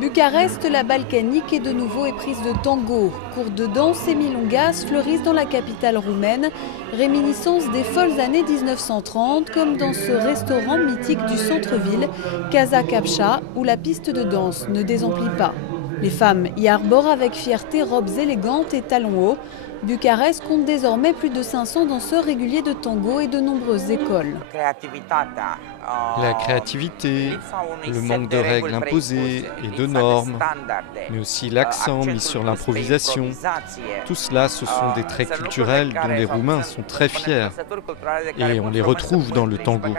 Bucarest, la Balkanique est de nouveau éprise de tango. Cours de danse et milongas fleurissent dans la capitale roumaine, réminiscence des folles années 1930, comme dans ce restaurant mythique du centre-ville, Casa Capșa, où la piste de danse ne désemplit pas. Les femmes y arborent avec fierté robes élégantes et talons hauts. Bucarest compte désormais plus de 500 danseurs réguliers de tango et de nombreuses écoles. La créativité, le manque de règles imposées et de normes, mais aussi l'accent mis sur l'improvisation. Tout cela, ce sont des traits culturels dont les Roumains sont très fiers et on les retrouve dans le tango.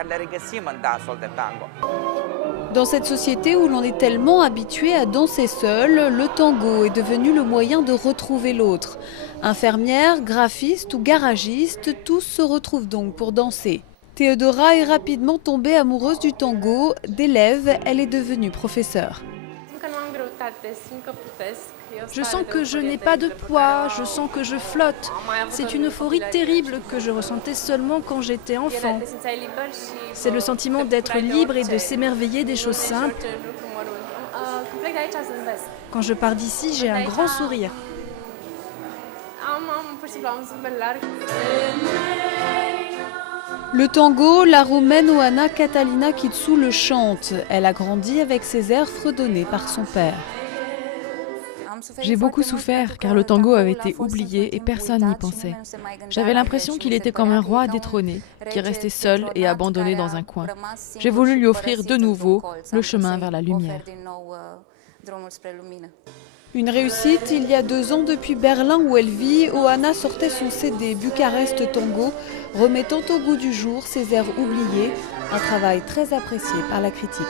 Dans cette société où l'on est tellement habitué à danser seul, le tango est devenu le moyen de retrouver l'autre. Infirmières, graphistes ou garagistes, tous se retrouvent donc pour danser. Théodora est rapidement tombée amoureuse du tango. D'élève, elle est devenue professeure. Je sens que je n'ai pas de poids, je sens que je flotte. C'est une euphorie terrible que je ressentais seulement quand j'étais enfant. C'est le sentiment d'être libre et de s'émerveiller des choses simples. Quand je pars d'ici, j'ai un grand sourire. Le tango, la roumaine Oana Catalina Kitsu le chante. Elle a grandi avec ses airs fredonnés par son père. J'ai beaucoup souffert car le tango avait été oublié et personne n'y pensait. J'avais l'impression qu'il était comme un roi détrôné, qui restait seul et abandonné dans un coin. J'ai voulu lui offrir de nouveau le chemin vers la lumière. Une réussite, il y a 2 ans depuis Berlin où elle vit, Oana sortait son CD Bucarest Tango, remettant au goût du jour ses airs oubliés, un travail très apprécié par la critique.